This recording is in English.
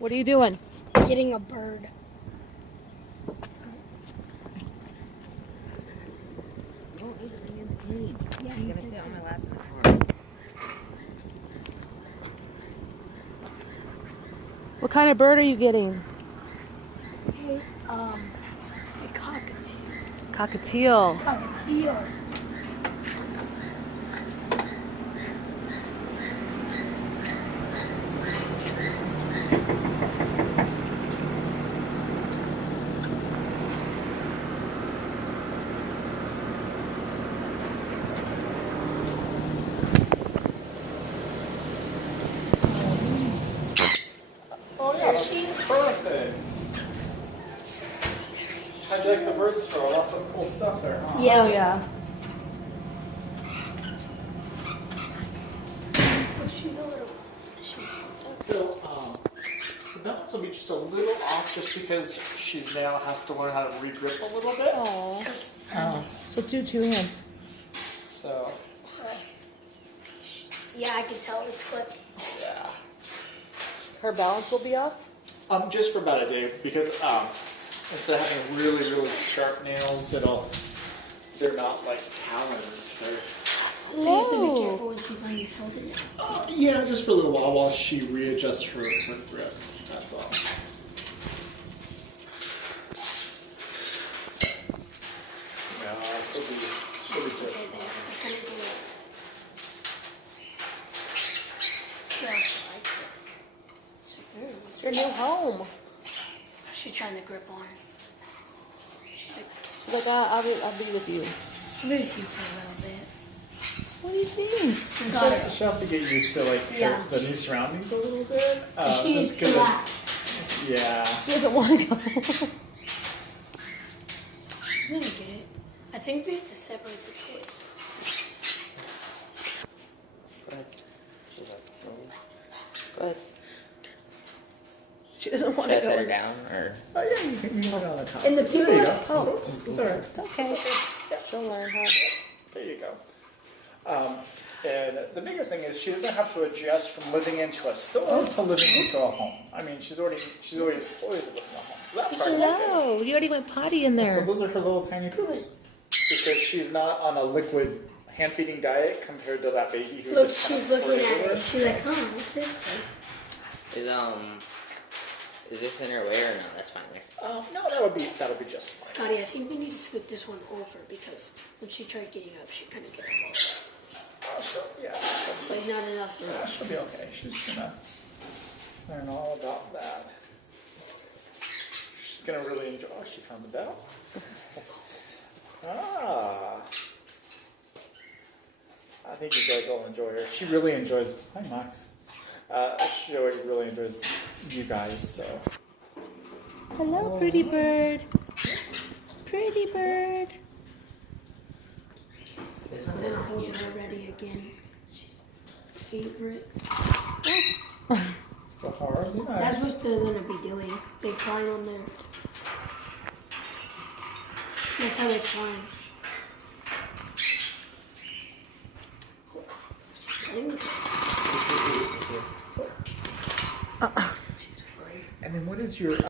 What are you doing? Getting a bird. Don't eat it in the cage. Yeah, You're he gonna said sit on so. my lap in the car. What kind of bird are you getting? Hey, a cockatiel. Cockatiel. Cockatiel. Oh yeah, that's perfect. How'd you like the bird straw? Lots of cool stuff there, huh? Yeah. Oh, yeah. She's a little. She's. So, the balance will be just a little off just because she's now has to learn how to re-grip a little bit. Oh. So do two hands. So, Yeah, I can tell it's clipped. yeah. Her balance will be off? Just for about a day because instead of having really, really sharp nails, they're not like talons. So you have to be careful when she's on your shoulder. Yeah, just for a little while she readjusts her grip. That's all. No, she'll be good. It's your new home. She's trying to grip on. She's like, She's like, I'll be with you. move you for a little bit. What do you think? Got it. She'll have to get used to like Yeah. the new surroundings a little bit. She's just 'cause flat. yeah. She doesn't want to go. I'm gonna get it. I think we have to separate the toys. Good. She doesn't want Should to I go. set her down or? Oh yeah, you can put it on the top. And the people. There you go. Oh, It's all right. it's okay. She'll learn how. There you go. And the biggest thing is she doesn't have to adjust from living into a store to living into a home. I mean, she's always living in a home. So that part. Hello. You already went potty in So there. those are her little tiny poops. Because she's not on a liquid hand feeding diet compared to that baby who Look, just kind she's of looking squirts at over. it. She's like, huh, what's this place? Is this in her way or no? That's fine there. No, that'll be just fine. Scotty, I think we need to scoot this one over because when she tried getting up, she couldn't get up. Yeah, Like, not enough room. she'll be okay. She's gonna learn all about that. She's gonna really enjoy. Oh, she found the bell. I think you guys will enjoy her. She really enjoys. Hi, Max. She really enjoys you guys. So. Hello, pretty bird. Pretty bird. This I'm one gonna is hold cute. her already again. She's favorite. So how are you guys? That's what they're gonna be doing. They climb on there. That's how they climb. She's free. And then what is your